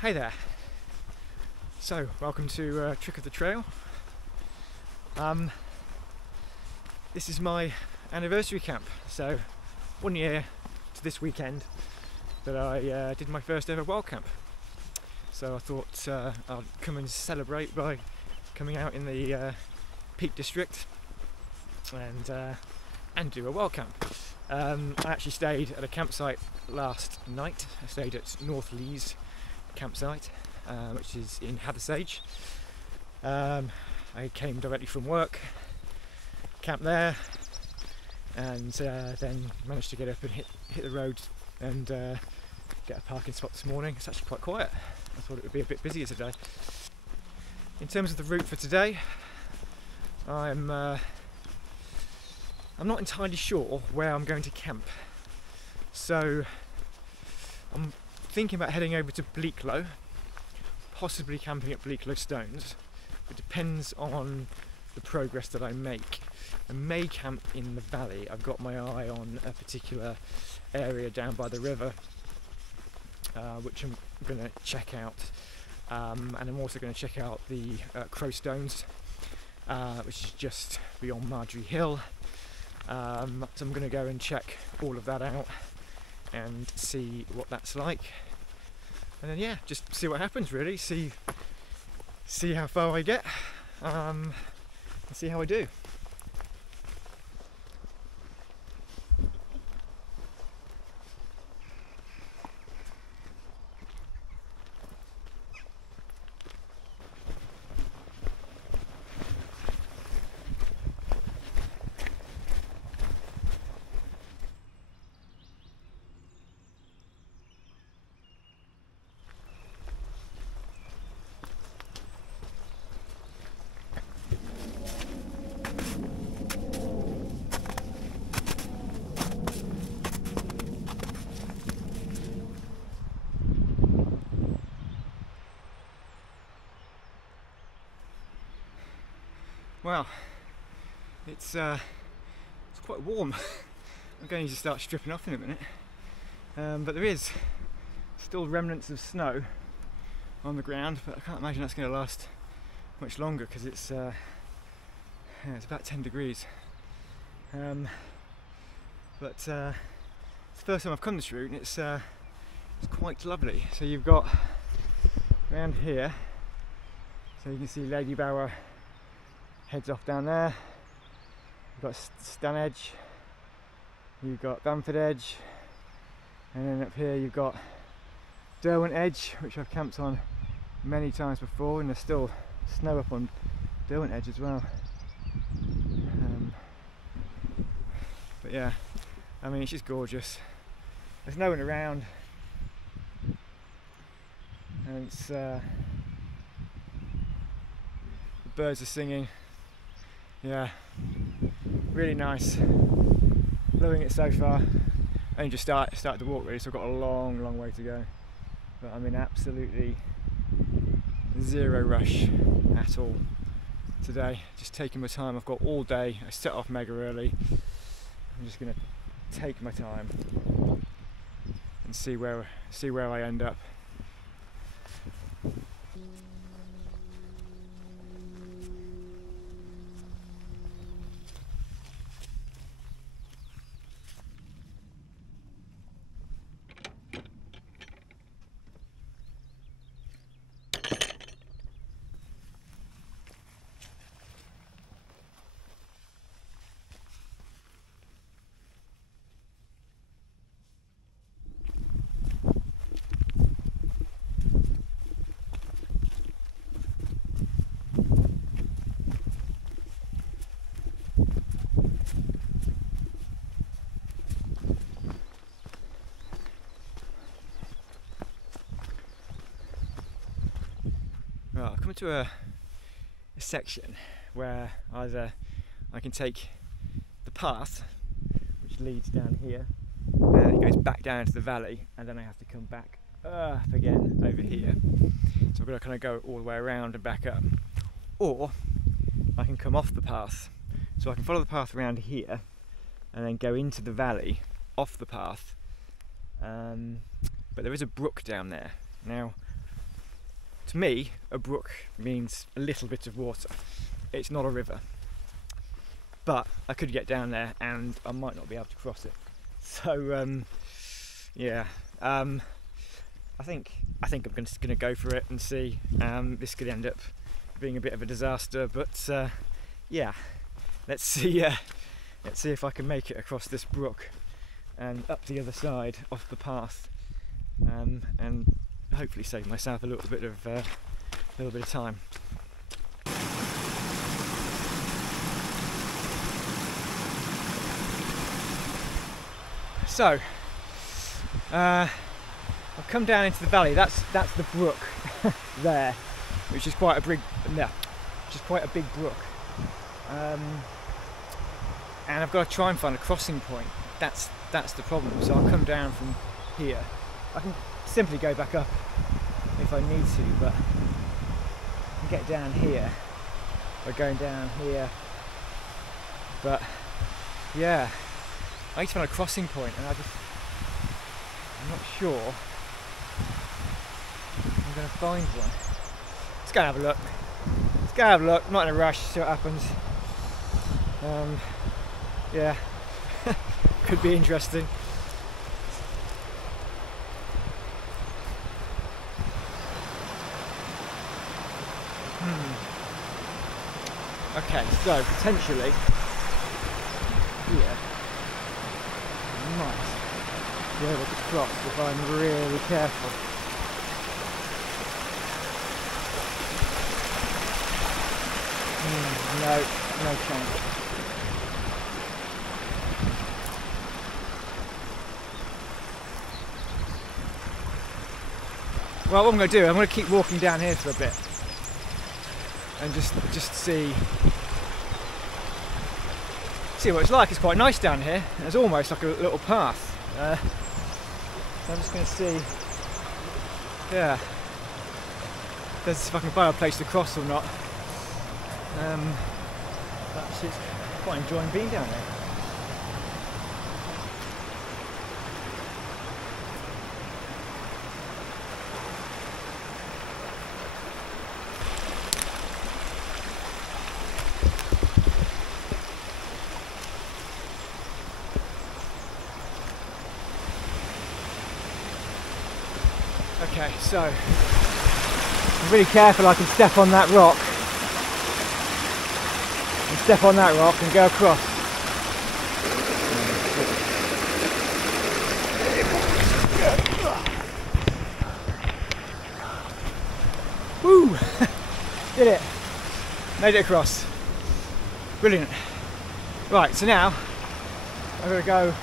Hey there. So, welcome to Trick of the Trail. This is my anniversary camp, so 1 year to this weekend that I did my first ever wild camp. So I thought I'd come and celebrate by coming out in the Peak District and do a wild camp. I actually stayed at a campsite last night. I stayed at North Lees campsite, which is in Hathersage. I came directly from work, camped there, and then managed to get up and hit the road and get a parking spot this morning. It's actually quite quiet. I thought it would be a bit busier today. In terms of the route for today, I'm not entirely sure where I'm going to camp, so I'm thinking about heading over to Bleaklow, possibly camping at Bleaklow Stones. It depends on the progress that I make. I may camp in the valley. I've got my eye on a particular area down by the river, which I'm going to check out, and I'm also going to check out the Crow Stones, which is just beyond Marjorie Hill. So I'm going to go and check all of that out and see what that's like, and then yeah, just see what happens really, see how far I get, and see how I do. Well, it's quite warm. I'm going to start stripping off in a minute, but there is still remnants of snow on the ground, but I can't imagine that's going to last much longer because it's about 10 degrees. But it's the first time I've come this route, and it's quite lovely. So you've got around here, so you can see Ladybower heads off down there. You've got Durston Edge, you've got Howden Edge, and then up here you've got Durston Edge, which I've camped on many times before, and there's still snow up on Durston Edge as well. But yeah, I mean, it's just gorgeous. There's no one around, and it's the birds are singing. Yeah, really nice. Loving it so far. Only just started the walk really, so I've got a long way to go. But I'm in absolutely zero rush at all today. Just taking my time. I've got all day. I set off mega early. I'm just going to take my time and see where I end up. Well, I've come to a section where either I can take the path which leads down here and it goes back down to the valley, and then I have to come back up again over here, so I've got to kind of go all the way around and back up, or I can come off the path, so I can follow the path around here and then go into the valley off the path, but there is a brook down there. Now To me, a brook means a little bit of water. It's not a river. But I could get down there and I might not be able to cross it. So yeah, I think I'm just going to go for it and see. This could end up being a bit of a disaster, but yeah, let's see if I can make it across this brook and up the other side off the path, and hopefully save myself a little bit of time. So I've come down into the valley. That's the brook there, which is quite a big brook. And I've got to try and find a crossing point. That's the problem. So I'll come down from here. I can simply go back up if I need to, but I can get down here by going down here. But yeah, I need to find a crossing point, and I'm not sure I'm going to find one. Let's go and have a look. Let's go and have a look. I'm not in a rush, see what happens. Yeah, could be interesting. Okay, so potentially here I might be able to cross if I'm really careful. No chance. Well, what I'm going to do, I'm going to keep walking down here for a bit and just see what it's like. It's quite nice down here. It's almost like a little path. So I'm just going to see, yeah, if I can find a place to cross or not. Actually, it's quite enjoying being down there. Okay, so I'm really careful I can step on that rock. Step on that rock and go across. Woo! Did it. Made it across. Brilliant. Right, so now I'm going to go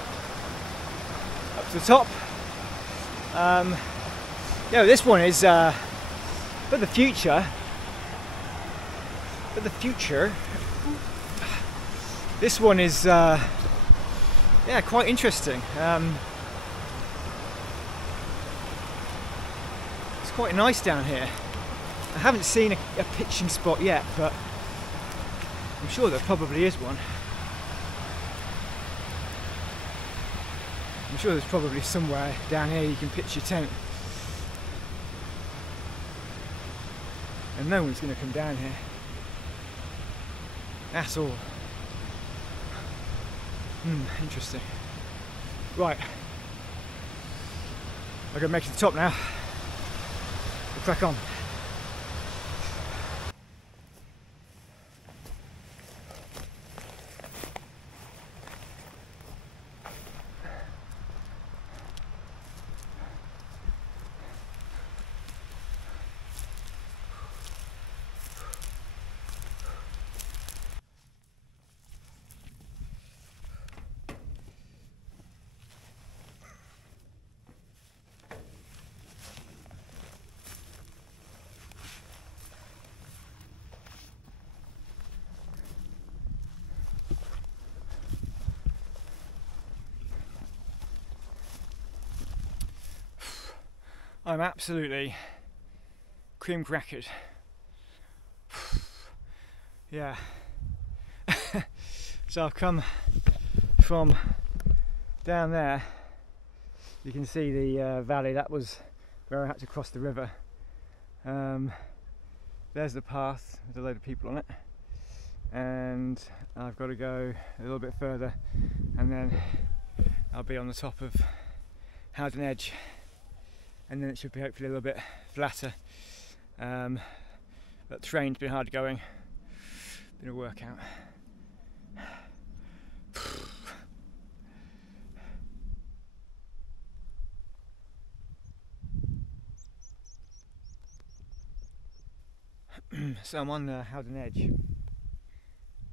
up to the top. Yeah, this one is for the future. This one is yeah, quite interesting. It's quite nice down here. I haven't seen a pitching spot yet, but I'm sure there probably is one. I'm sure there's probably somewhere down here you can pitch your tent. And no one's going to come down here at all. Interesting. Right, I'm going to make it to the top now. We'll crack on. I'm absolutely cream crackered. Yeah. So I've come from down there. You can see the valley. That was where I had to cross the river. There's the path with a load of people on it, and I've got to go a little bit further and then I'll be on the top of Howden Edge, and then it should be hopefully a little bit flatter. But the terrain's been hard going, been a workout. So I'm on Howden Edge,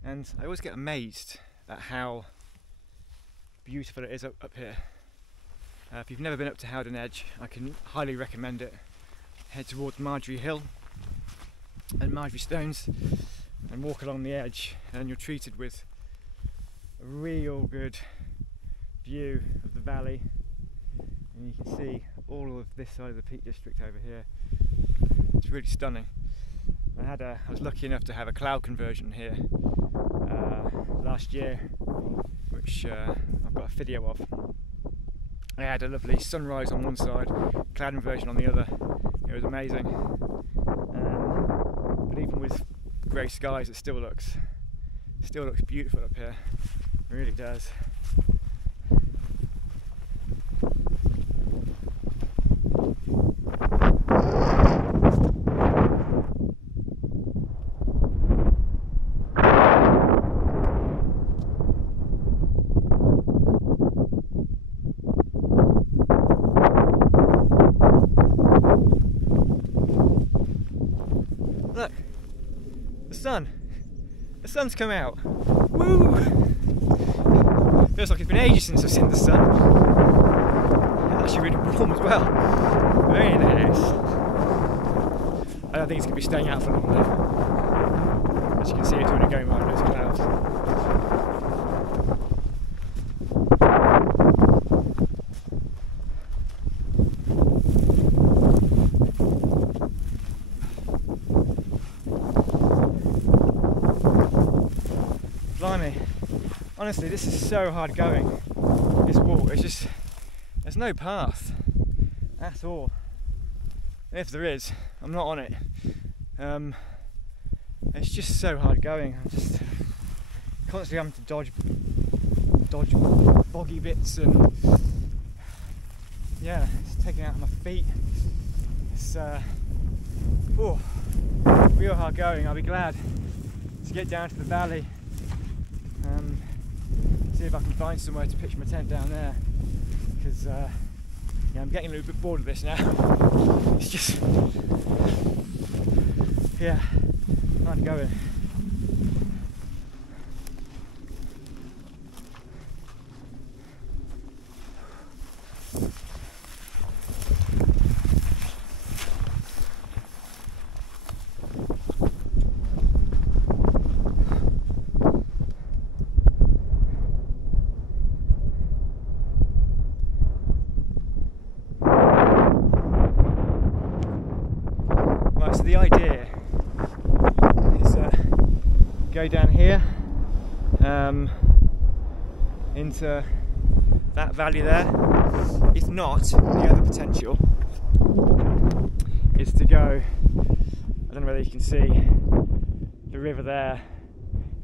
and I always get amazed at how beautiful it is up here. If you've never been up to Howden Edge, I can highly recommend it. Head towards Marjorie Hill and Marjorie Stones and walk along the edge, and you're treated with a real good view of the valley, and you can see all of this side of the Peak District over here. It's really stunning. I was lucky enough to have a cloud conversion here last year, which I've got a video of. I had a lovely sunrise on one side, cloud inversion on the other. It was amazing. But even with grey skies, it still looks beautiful up here. It really does. Look, the sun's come out. Woo! Feels like it's been ages since I've seen the sun. It's actually really warm as well. Very nice. I don't think it's going to be staying out for long though. As you can see, it's already going behind those clouds. Blimey, honestly, this is so hard going. This walk, there's no path at all. And if there is, I'm not on it. It's just so hard going. I'm just constantly having to dodge boggy bits, and yeah, it's taking out my feet. It's real hard going. I'll be glad to get down to the valley. See if I can find somewhere to pitch my tent down there, because yeah, I'm getting a little bit bored of this now. It's just, yeah, hard going. So the idea is go down here into that valley there. If not, the other potential is to go, I don't know whether you can see the river there,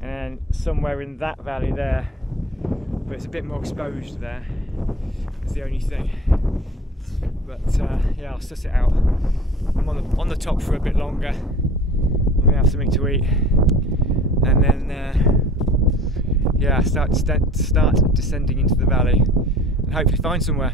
and somewhere in that valley there, but it's a bit more exposed there. It's the only thing. But yeah, I'll suss it out. I'm on the top for a bit longer. I'm going to have something to eat, and then yeah, start descending into the valley and hopefully find somewhere.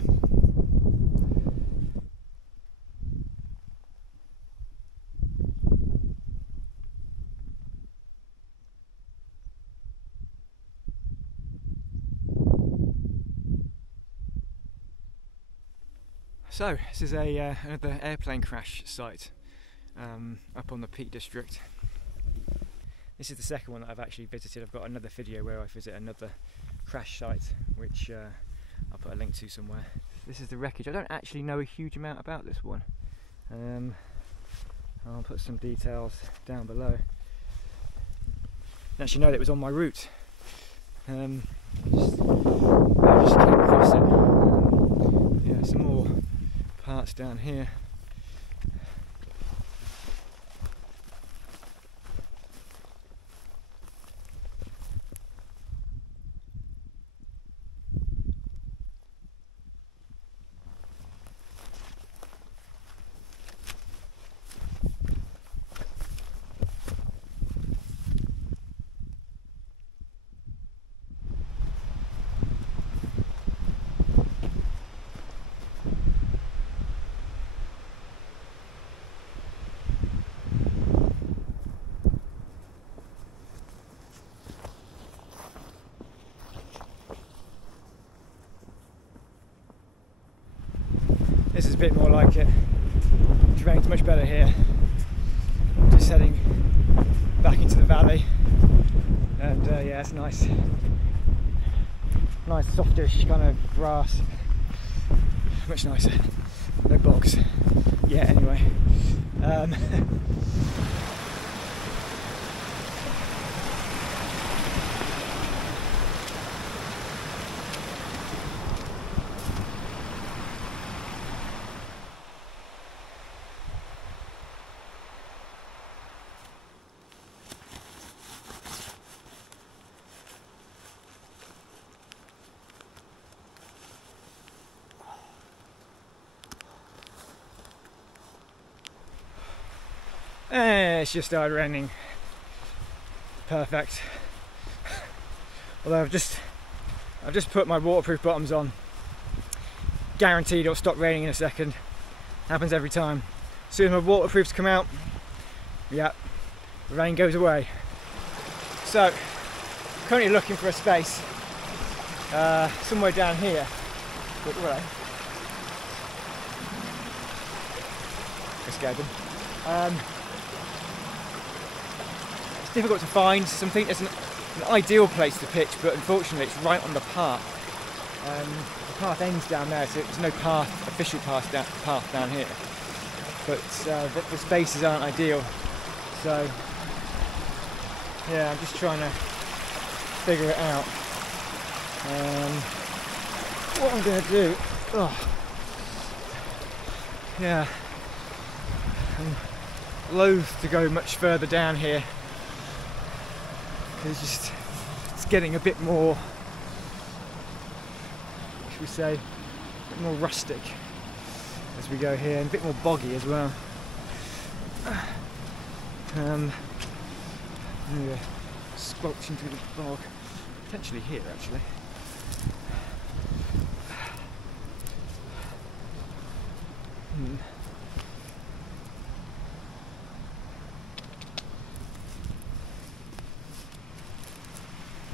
So this is another airplane crash site up on the Peak District. This is the second one that I've actually visited. I've got another video where I visit another crash site, which I'll put a link to somewhere. This is the wreckage. I don't actually know a huge amount about this one. I'll put some details down below. I actually know that it was on my route. I just came across it. Yeah, some more parts down here. a bit more like it. Terrain's much better here. Just heading back into the valley, and yeah, it's nice softish kind of grass, much nicer. No bogs. Yeah, anyway. It's just started raining. Perfect. Although I've just put my waterproof bottoms on. Guaranteed it'll stop raining in a second. Happens every time. As soon as my waterproofs come out, yeah, the rain goes away. So, currently looking for a space somewhere down here. But well, I scared them. It's difficult to find something. There's an ideal place to pitch, but unfortunately it's right on the path. The path ends down there, so there's no official path down here. But the spaces aren't ideal. So yeah, I'm just trying to figure it out. What I'm going to do? Oh, yeah. I'm loath to go much further down here. It's getting a bit more, should we say, a bit more rustic as we go here, and a bit more boggy as well. Yeah, squelching through the bog, potentially here actually.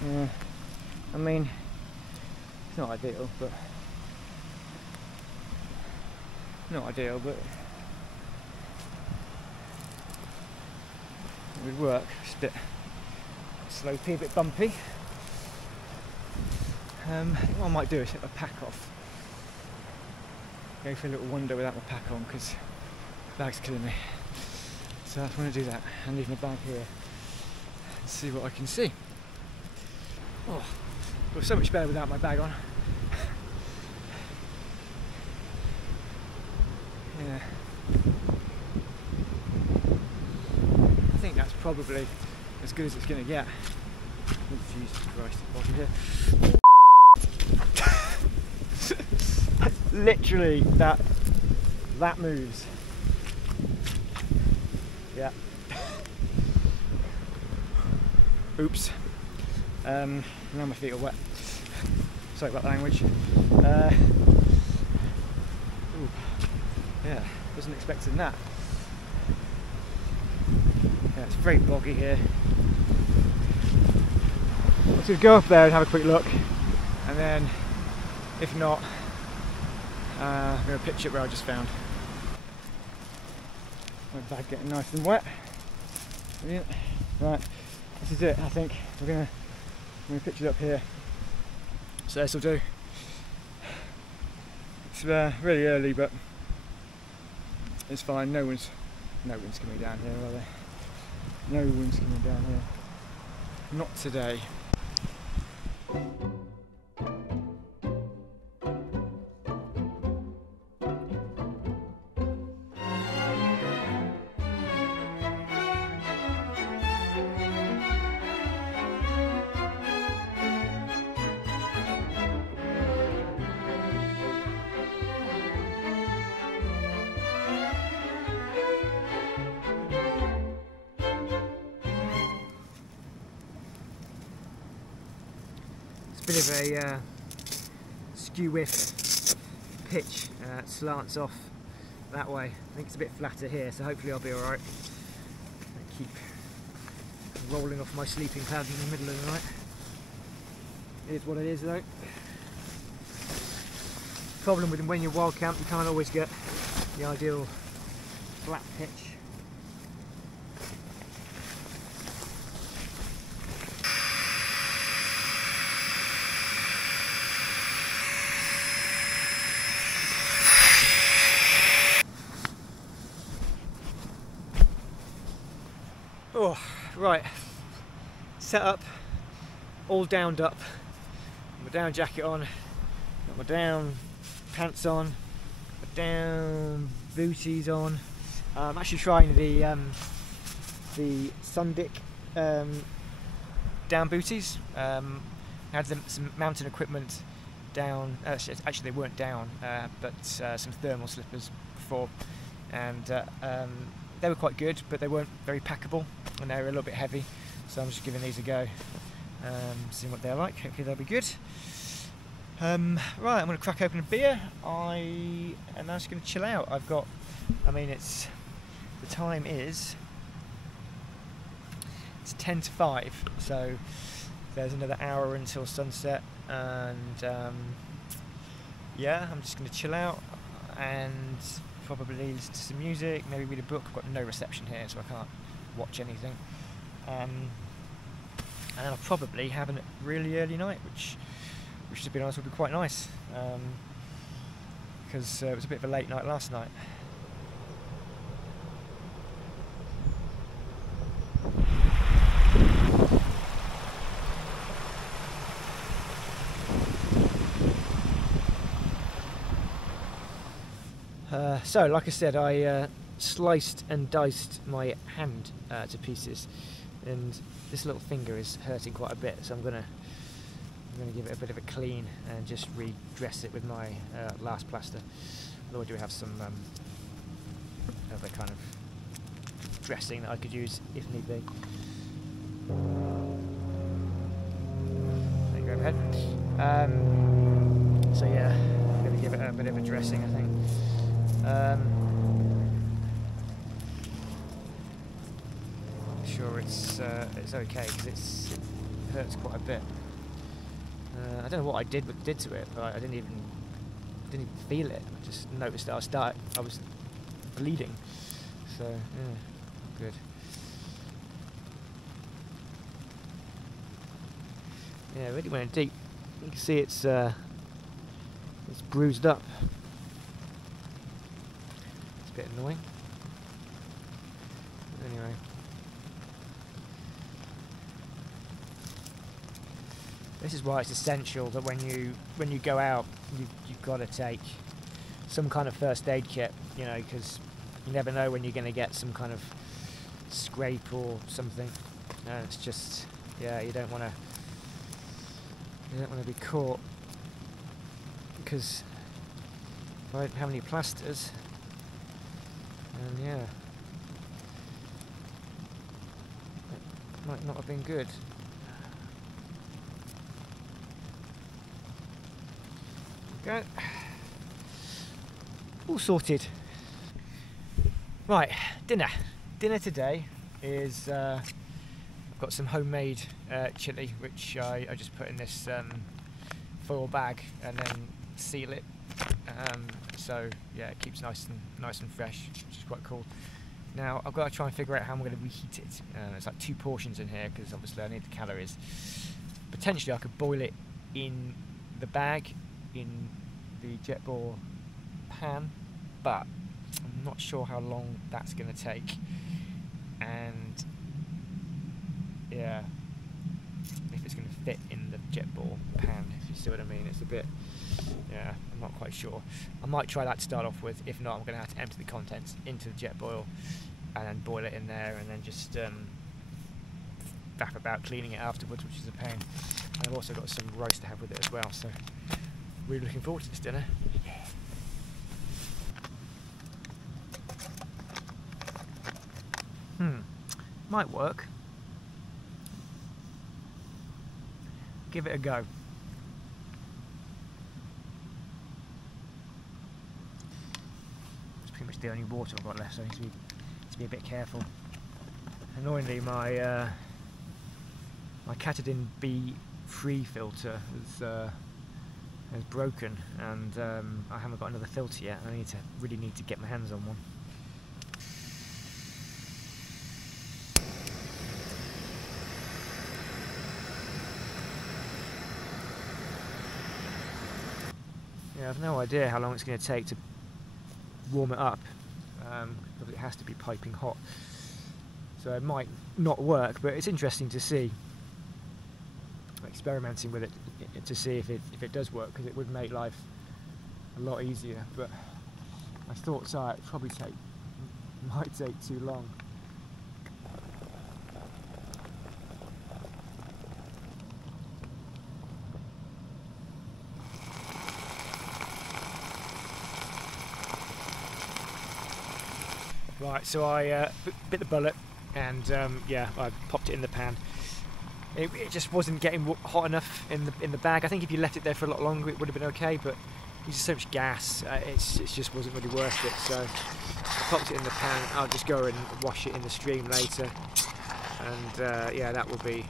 Yeah, I mean, it's not ideal, but it would work. Just a bit slopey, a bit bumpy. I think what I might do is take my pack off. Go for a little wander without my pack on, because the bag's killing me. So I want to do that and leave my bag here and see what I can see. Oh, it was so much better without my bag on. Yeah. I think that's probably as good as it's going to get. Oh, Jesus Christ, the bottom here. Literally, that moves. Yeah. Oops. Now my feet are wet. Sorry about the language. Ooh, yeah, wasn't expecting that. Yeah, it's very boggy here. I'm going to go up there and have a quick look, and then, if not, I'm going to pitch it where I just found. My bag getting nice and wet. Brilliant. Right, this is it. I think I'm going to pitch it up here. So this will do. It's really early, but it's fine. No one's coming down here, are they? No one's coming down here. Not today. Bit of a skew whiff pitch, slants off that way. I think it's a bit flatter here, so hopefully I'll be alright. I keep rolling off my sleeping pad in the middle of the night. It is what it is though. Problem with when you're wild camp, you can't always get the ideal flat pitch. Oh, right, set up, all downed up, my down jacket on, got my down pants on, my down booties on. I'm actually trying the Sundick down booties. I had some mountain equipment down, actually they weren't down, but some thermal slippers before, and they were quite good, but they weren't very packable and they were a little bit heavy, so I'm just giving these a go, seeing what they're like. Hopefully they'll be good. Right, I'm going to crack open a beer. I'm just going to chill out. The time is, it's 10 to 5, so there's another hour until sunset, and yeah, I'm just going to chill out and probably listen to some music, maybe read a book. I've got no reception here, so I can't watch anything. And I'll probably have a really early night, which to be honest would be quite nice, because it was a bit of a late night last night. So, like I said, I sliced and diced my hand to pieces, and this little finger is hurting quite a bit, so I'm gonna give it a bit of a clean and just redress it with my last plaster. Although I do have some other kind of dressing that I could use if need be. There you go, ahead. So yeah, I'm gonna give it a bit of a dressing, I think. I'm sure it's okay, because it hurts quite a bit. I don't know what I did to it, but I didn't even feel it. I just noticed that I was bleeding. So yeah, good. Yeah, it really went deep. You can see it's bruised up. It's a bit annoying. But anyway. This is why it's essential that when you go out, you've got to take some kind of first aid kit, you know, because you never know when you're going to get some kind of scrape or something. And it's just, yeah, you don't want to be caught, because I don't have any plasters, and yeah, it might not have been good. Go. All sorted. Right, dinner today is I've got some homemade chilli, which I just put in this foil bag and then seal it, so yeah, it keeps nice and fresh, which is quite cool. Now I've got to try and figure out how I'm going to reheat it. It's like 2 portions in here, because obviously I need the calories. Potentially I could boil it in the bag in the Jetboil pan, but I'm not sure how long that's going to take, and yeah, if it's going to fit in the Jetboil pan, if you see what I mean. It's a bit, yeah, I'm not quite sure. I might try that to start off with. If not, I'm going to have to empty the contents into the Jetboil and then boil it in there, and then just faff about cleaning it afterwards, which is a pain. And I've also got some rice to have with it as well, so really looking forward to this dinner. Might work. Give it a go. It's pretty much the only water I've got left, so I need to be a bit careful. Annoyingly, my my Catadin B free filter is broken, and I haven't got another filter yet. I really need to get my hands on one. Yeah, I've no idea how long it's going to take to warm it up, because it has to be piping hot. So it might not work, but it's interesting to see, experimenting with it to see if it does work, because it would make life a lot easier. But my thoughts are it probably might take too long. Right, so I bit the bullet, and yeah, I popped it in the pan. It just wasn't getting hot enough in the bag. I think if you left it there for a lot longer, it would have been okay, but there's so much gas, it just wasn't really worth it. So I popped it in the pan. I'll just go and wash it in the stream later, and yeah, that'll be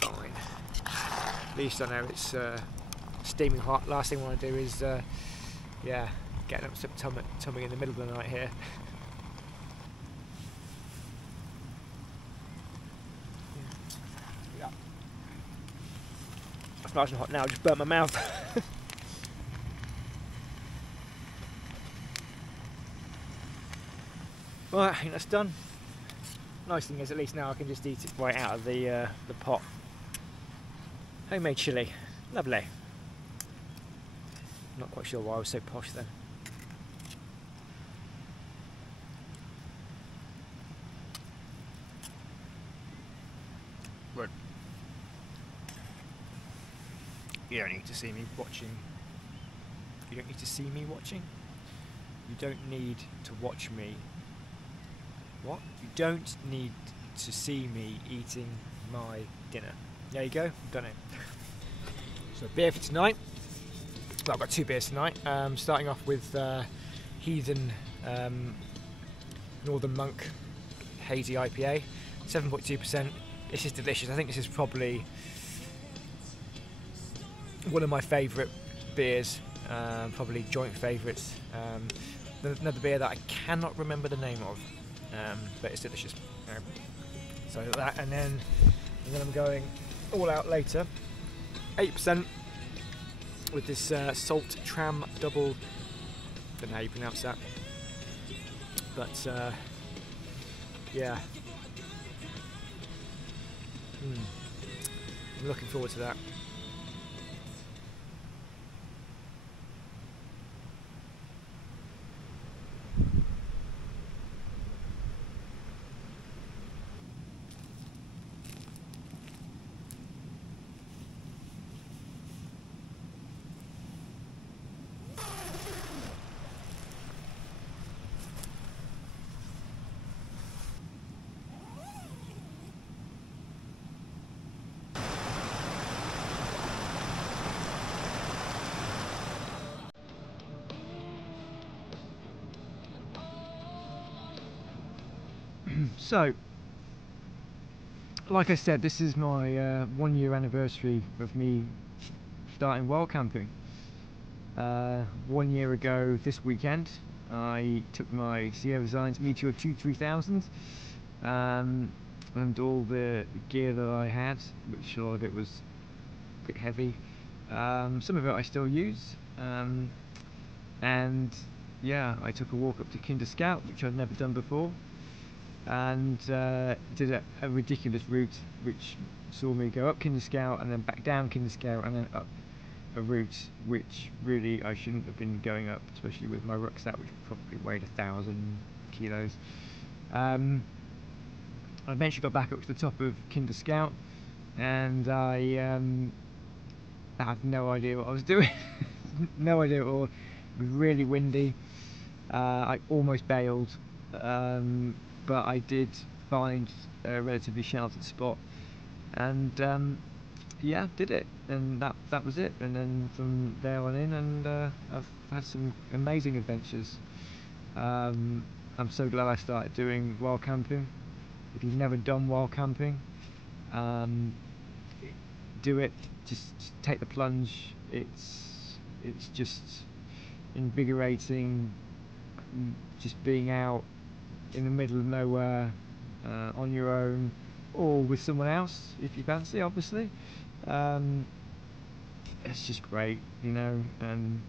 fine. At least I know it's steaming hot. Last thing I want to do is yeah, getting up some tummy in the middle of the night here. Yeah. That's nice and hot now. I just burnt my mouth. Right, I think that's done. Nice thing is, at least now I can just eat it right out of the pot. Homemade chilli, lovely. Not quite sure why I was so posh then. Right. You don't need to see me watching. You don't need to see me watching. You don't need to watch me. What? You don't need to see me eating my dinner. There you go, I've done it. So beer for tonight. Well, I've got two beers tonight. Starting off with Heathen Northern Monk Hazy IPA, 7.2%. This is delicious. I think this is probably one of my favourite beers, probably joint favourites. Another beer that I cannot remember the name of, but it's delicious. So that, and then I'm going all out later, 8%, with this Salt Tram Double. Don't know how you pronounce that, but yeah, I'm looking forward to that. So, like I said, this is my 1 year anniversary of me starting wild camping. 1 year ago this weekend, I took my Sierra Designs Meteor 3000 and all the gear that I had, which a lot of it was a bit heavy. Some of it I still use, and yeah, I took a walk up to Kinder Scout, which I'd never done before, and did a ridiculous route which saw me go up Kinder Scout and then back down Kinder Scout and then up a route which really I shouldn't have been going up, especially with my rucksack, which probably weighed 1,000 kilos. I eventually got back up to the top of Kinder Scout, and I had no idea what I was doing. No idea at all. It was really windy. I almost bailed, but I did find a relatively sheltered spot, and yeah, did it, and that was it. And then from there on in, and I've had some amazing adventures. I'm so glad I started doing wild camping. If you've never done wild camping, do it, just take the plunge. It's just invigorating, just being out in the middle of nowhere, on your own or with someone else if you fancy, obviously. It's just great, you know, and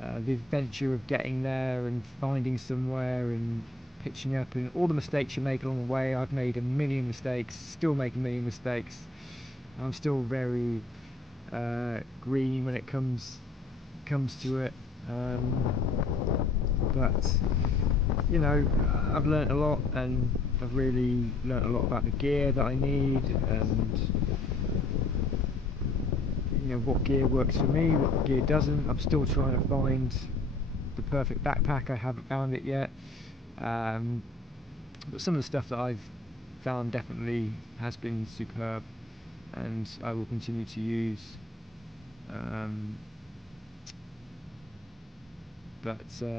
the adventure of getting there and finding somewhere and pitching up, and all the mistakes you make along the way. I've made a million mistakes, still make a million mistakes. I'm still very green when it comes to it, but you know, I've learnt a lot, and I've really learnt a lot about the gear that I need, and you know, what gear works for me, what gear doesn't. I'm still trying to find the perfect backpack. I haven't found it yet, but some of the stuff that I've found definitely has been superb, and I will continue to use.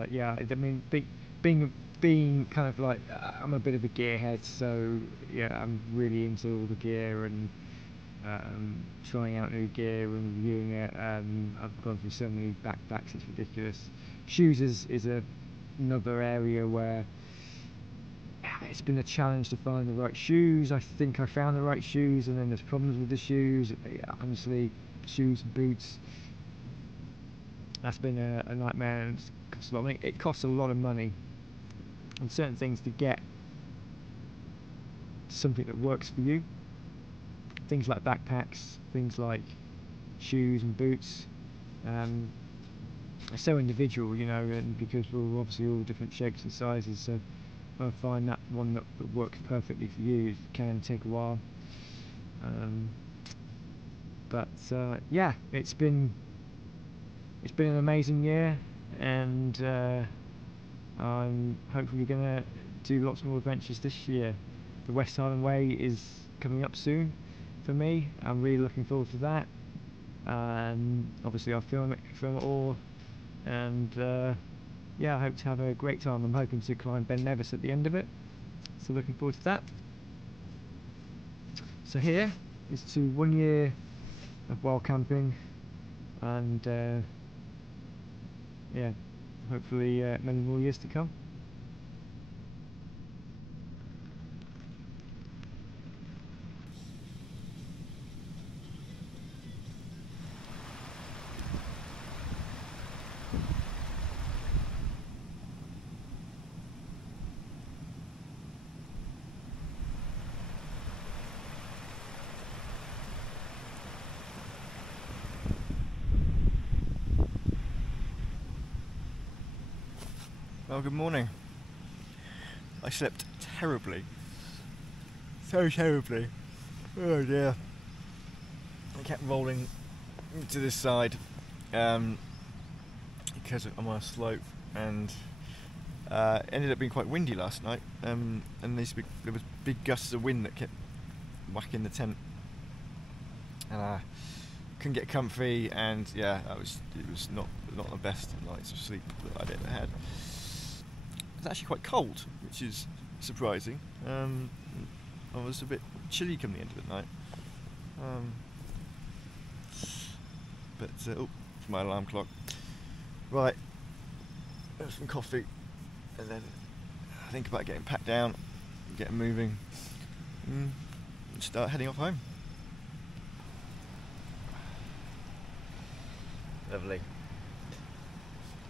Yeah, I mean, being kind of like, I'm a bit of a gearhead, so yeah, I'm really into all the gear and trying out new gear and reviewing it. I've gone through so many backpacks, it's ridiculous. Shoes is another area where it's been a challenge to find the right shoes. I think I found the right shoes, and then there's problems with the shoes. Honestly, shoes and boots, that's been a nightmare, and it costs a lot of money and certain things to get something that works for you. Things like backpacks, things like shoes and boots, are so individual, you know, and because we're obviously all different shapes and sizes, so I find that one that works perfectly for you, it can take a while. Yeah, it's been an amazing year, and I'm hopefully going to do lots more adventures this year. The West Island Way is coming up soon for me. I'm really looking forward to that. Obviously I'll film it all, and yeah, I hope to have a great time. I'm hoping to climb Ben Nevis at the end of it, so looking forward to that. So here is to 1 year of wild camping, and yeah, hopefully many more years to come. Well, good morning. I slept terribly. So terribly. Oh dear. I kept rolling to this side because I'm on a slope, and ended up being quite windy last night, and there was big gusts of wind that kept whacking the tent, and I couldn't get comfy, and yeah, it was not the best nights of sleep that I'd ever had. It's actually quite cold, which is surprising. I was a bit chilly come the end of the night. Oh, it's my alarm clock. Right, have some coffee, and then think about getting packed down, getting moving, and start heading off home. Lovely.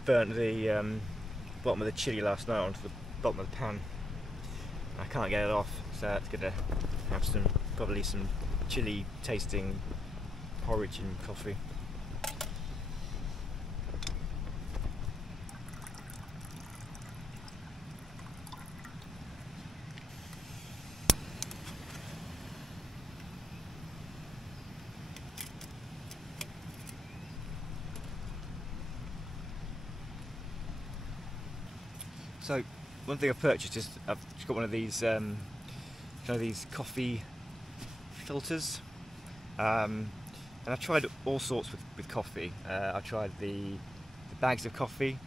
Burnt the bottom of the chilli last night onto the bottom of the pan. I can't get it off, so it's gonna have probably some chilli tasting porridge and coffee. So one thing I've purchased is I've just got one of these coffee filters, and I've tried all sorts with coffee. I've tried the bags of coffee,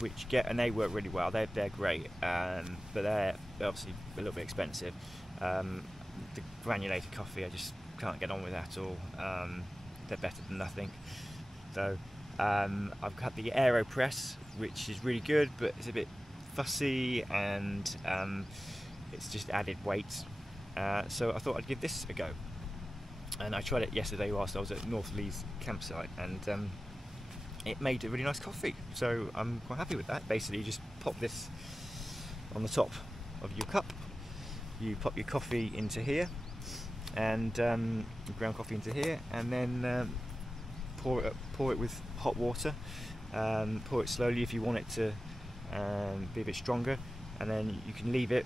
which they work really well. They're great, but they're obviously a little bit expensive. The granulated coffee I just can't get on with that at all. They're better than nothing. So I've got the AeroPress, which is really good, but it's a bit fussy and it's just added weight. So I thought I'd give this a go. And I tried it yesterday whilst I was at North Lees campsite, and it made a really nice coffee. So I'm quite happy with that. Basically, you just pop this on the top of your cup. You pop your coffee into here, and ground coffee into here, and then pour it with hot water. Pour it slowly if you want it to be a bit stronger, and then you can leave the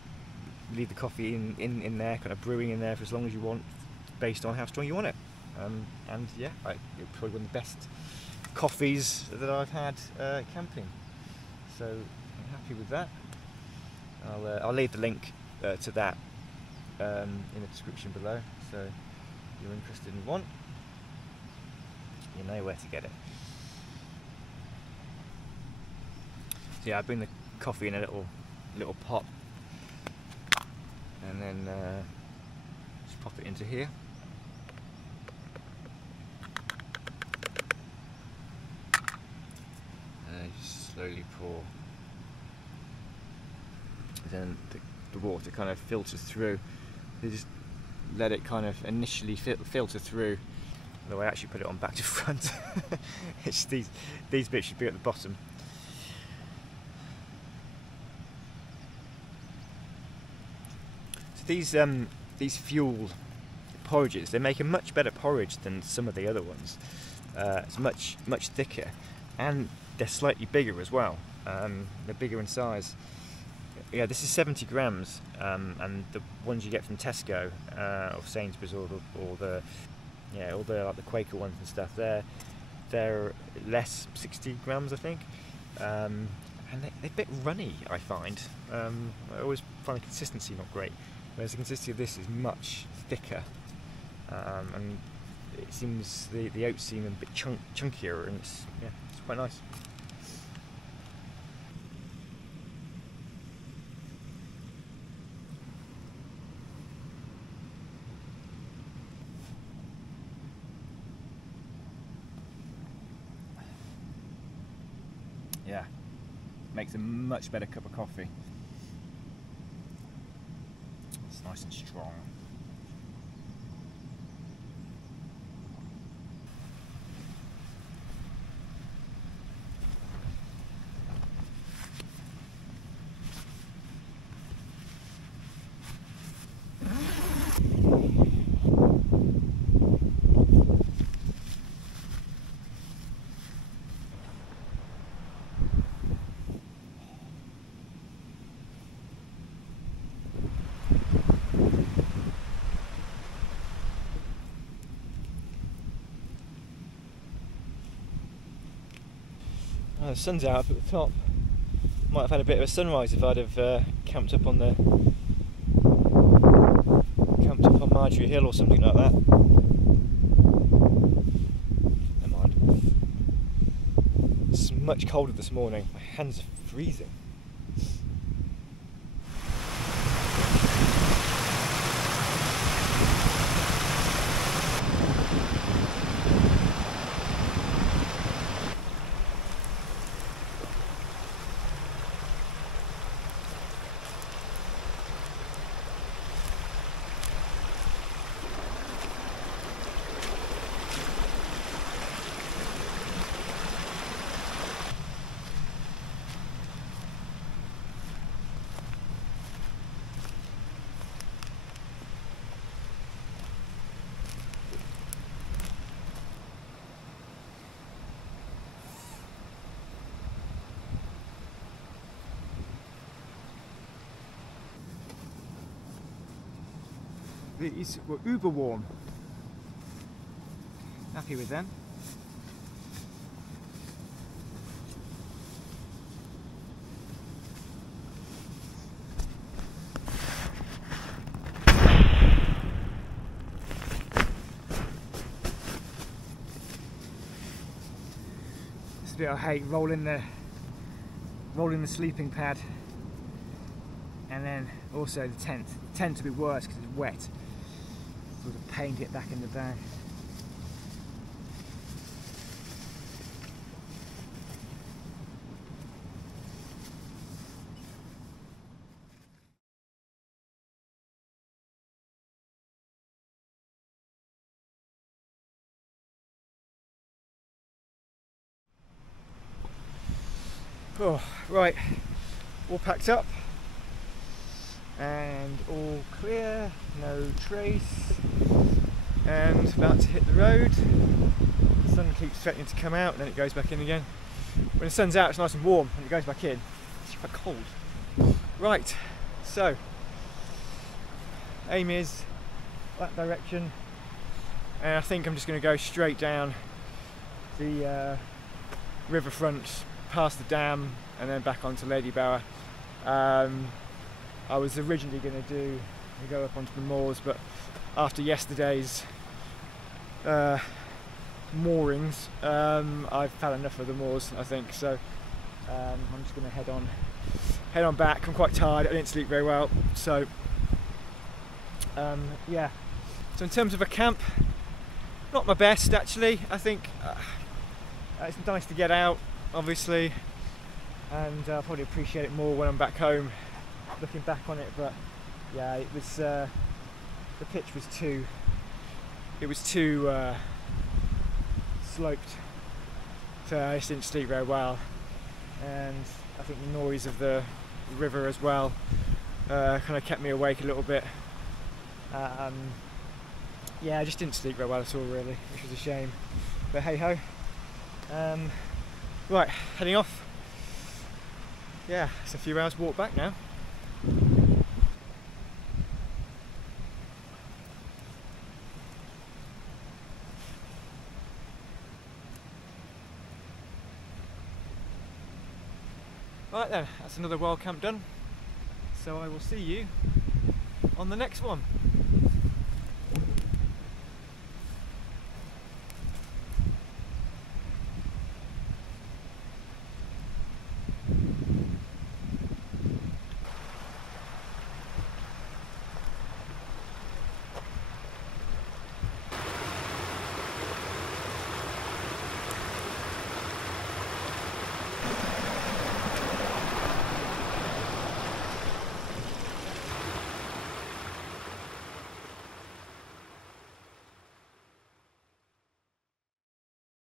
coffee in there, kind of brewing in there for as long as you want, based on how strong you want it. And yeah, it's probably one of the best coffees that I've had camping. So I'm happy with that. I'll leave the link to that in the description below, so if you're interested in one, you know where to get it. So yeah, I bring the coffee in a little pot, and then just pop it into here. And just slowly pour. Then the water kind of filters through. You just let it kind of initially filter through. Although I actually put it on back to front. It's these bits should be at the bottom. So these fuel porridges, they make a much better porridge than some of the other ones. It's much thicker, and they're slightly bigger as well. They're bigger in size. Yeah, this is 70 grams, and the ones you get from Tesco or Sainsbury's or the like the Quaker ones and stuff, they're less, 60 grams I think, and they're a bit runny, I find. I always find the consistency not great, whereas the consistency of this is much thicker, and it seems the oats seem a bit chunkier, and it's quite nice. Yeah, makes a much better cup of coffee. It's nice and strong. The sun's out up at the top. Might have had a bit of a sunrise if I'd have camped up on Marjorie Hill or something like that. Never mind. It's much colder this morning. My hands are freezing. These were uber warm. Happy with them. This is the bit I hate, rolling the sleeping pad, and then also the tent. The tent to be worse because it's wet. It was a pain to get back in the bag. Oh, right, all packed up and all clear, no trace, and about to hit the road. The sun keeps threatening to come out and then it goes back in again. When the sun's out it's nice and warm and it goes back in. It's quite cold. Right, so aim is that direction, and I think I'm just going to go straight down the riverfront, past the dam and then back onto Ladybower. I was originally going to go up onto the moors, but after yesterday's moorings, I've had enough of the moors, I think. So I'm just going to head on back. I'm quite tired. I didn't sleep very well, so yeah. So in terms of a camp, not my best actually. I think it's nice to get out, obviously, and I'll probably appreciate it more when I'm back home looking back on it. But yeah, it was the pitch was too sloped, so I just didn't sleep very well, and I think the noise of the river as well kind of kept me awake a little bit. Yeah, I just didn't sleep very well at all really, which was a shame, but hey ho. Right, heading off. Yeah, it's a few hours walk back now. Right then, that's another wild camp done. So I will see you on the next one.